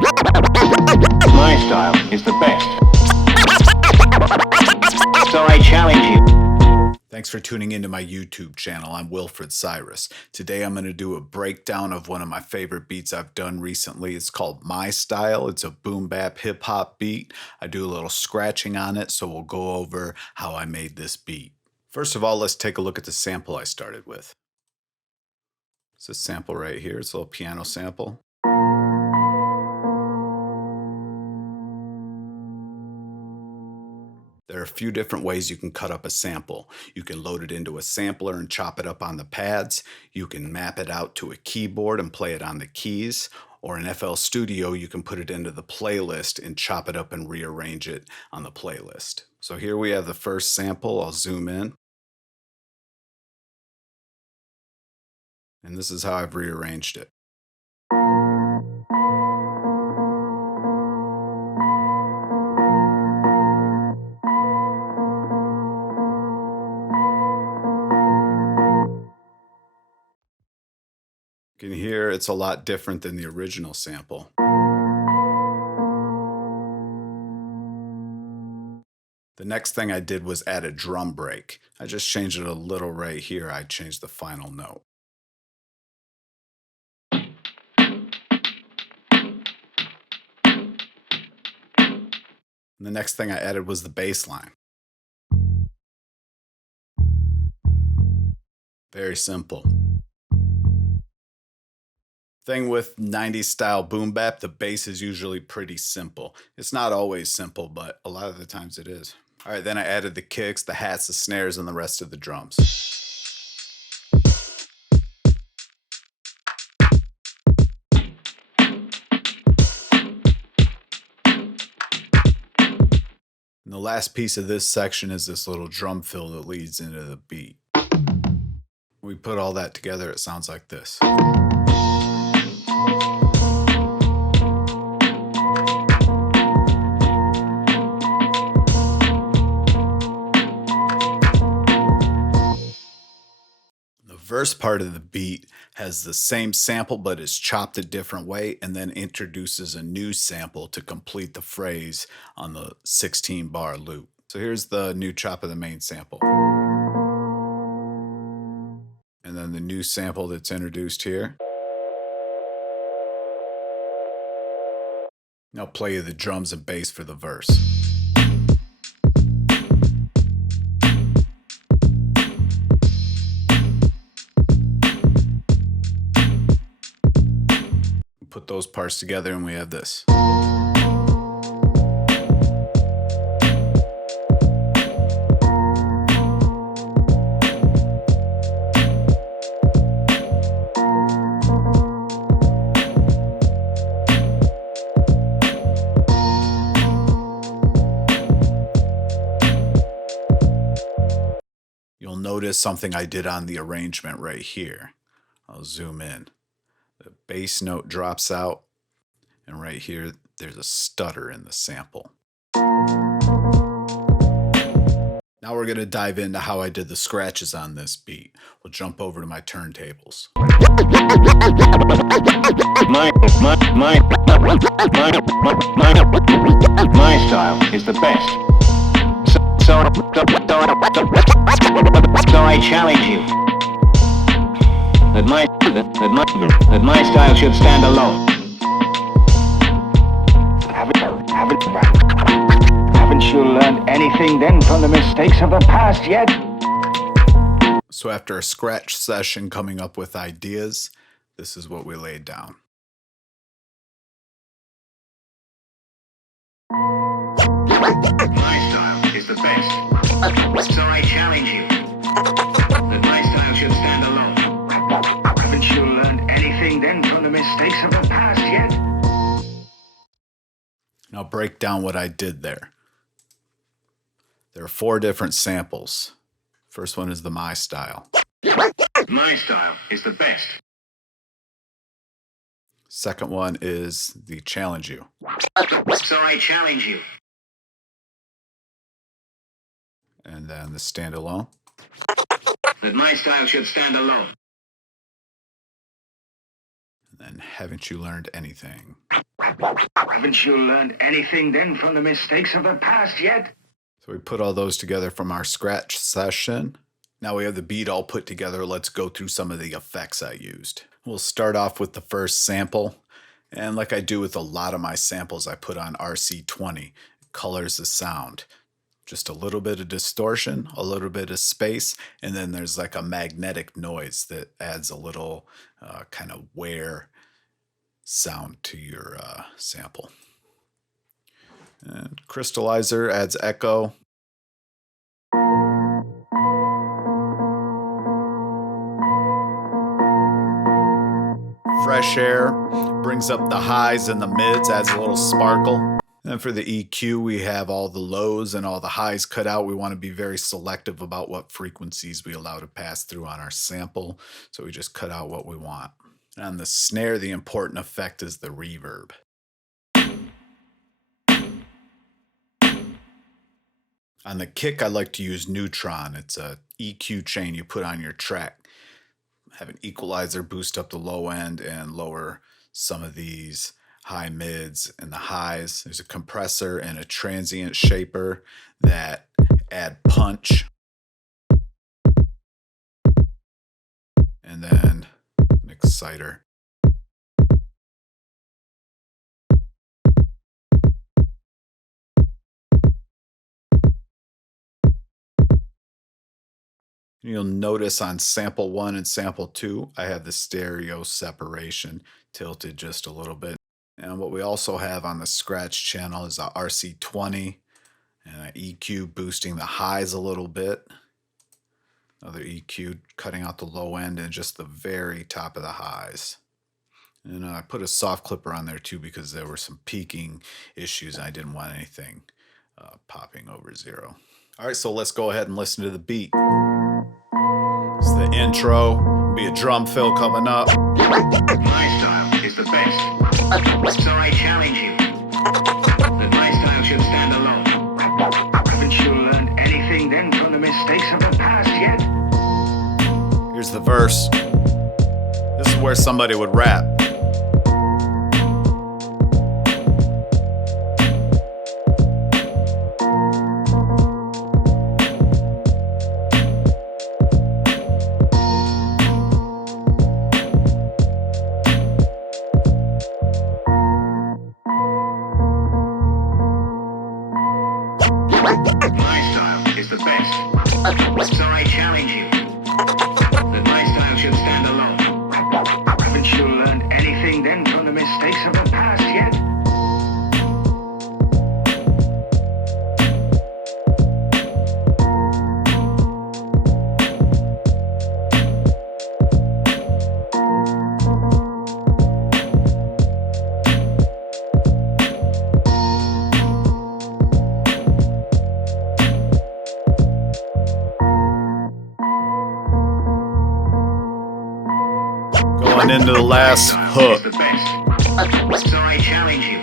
My style is the best. So I challenge you. Thanks for tuning into my YouTube channel. I'm Wilfred Cyrus. Today I'm going to do a breakdown of one of my favorite beats I've done recently. It's called My Style. It's a boom bap hip hop beat. I do a little scratching on it, so we'll go over how I made this beat. First of all, let's take a look at the sample I started with. It's a sample right here. It's a little piano sample. There are a few different ways you can cut up a sample. You can load it into a sampler and chop it up on the pads. You can map it out to a keyboard and play it on the keys. Or in FL Studio, you can put it into the playlist and chop it up and rearrange it on the playlist. So here we have the first sample. I'll zoom in. And this is how I've rearranged it. You can hear it's a lot different than the original sample. The next thing I did was add a drum break. I just changed it a little right here. I changed the final note. And the next thing I added was the bass line. Very simple. Thing with 90s style boom bap, the bass is usually pretty simple. It's not always simple, but a lot of the times it is. All right, then I added the kicks, the hats, the snares, and the rest of the drums. And the last piece of this section is this little drum fill that leads into the beat. When we put all that together, it sounds like this. The verse part of the beat has the same sample but is chopped a different way and then introduces a new sample to complete the phrase on the 16-bar loop. So here's the new chop of the main sample. And then the new sample that's introduced here. Now play the drums and bass for the verse. Put those parts together and we have this. You'll notice something I did on the arrangement right here. I'll zoom in. The bass note drops out, and right here, there's a stutter in the sample. Now we're going to dive into how I did the scratches on this beat. We'll jump over to my turntables. My style is the best. So I challenge you. That my style should stand alone. Haven't you learned anything then from the mistakes of the past yet? So after a scratch session coming up with ideas, this is what we laid down. My style is the best. So I challenge you. That my style should stand alone. Haven't you learned anything then from the mistakes of the past yet? Now break down what I did there. There are 4 different samples. First one is the My Style. My style is the best. Second one is the Challenge You. So I challenge you. And then the Standalone. That my style should stand alone. And then Haven't You Learned Anything? Haven't you learned anything then from the mistakes of the past yet? So we put all those together from our scratch session. Now we have the beat all put together. Let's go through some of the effects I used. We'll start off with the first sample. And like I do with a lot of my samples, I put on RC20. It colors the sound. Just a little bit of distortion, a little bit of space, and then there's like a magnetic noise that adds a little kind of wear sound to your sample. And crystallizer adds echo. Fresh air brings up the highs and the mids, adds a little sparkle. And for the EQ, we have all the lows and all the highs cut out. We want to be very selective about what frequencies we allow to pass through on our sample. So we just cut out what we want. And on the snare, the important effect is the reverb. On the kick, I like to use neutron. It's a EQ chain you put on your track. Have an equalizer boost up the low end and lower some of these high mids and the highs. There's a compressor and a transient shaper that add punch. And then an exciter. You'll notice on sample 1 and sample 2, I have the stereo separation tilted just a little bit. And what we also have on the scratch channel is a RC20 and an EQ boosting the highs a little bit. Another EQ cutting out the low end and just the very top of the highs. And I put a soft clipper on there too because there were some peaking issues and I didn't want anything popping over 0. All right, so let's go ahead and listen to the beat. It's the intro, be a drum fill coming up. My style is the best. So I challenge you. That my style should stand alone. Haven't you learned anything then from the mistakes of the past yet? Here's the verse. This is where somebody would rap. My style is the best. So I challenge you. That my style should stand alone. Haven't you learned anything then from the mistakes of the past yet? Going into the last hook. The best. So I challenge you.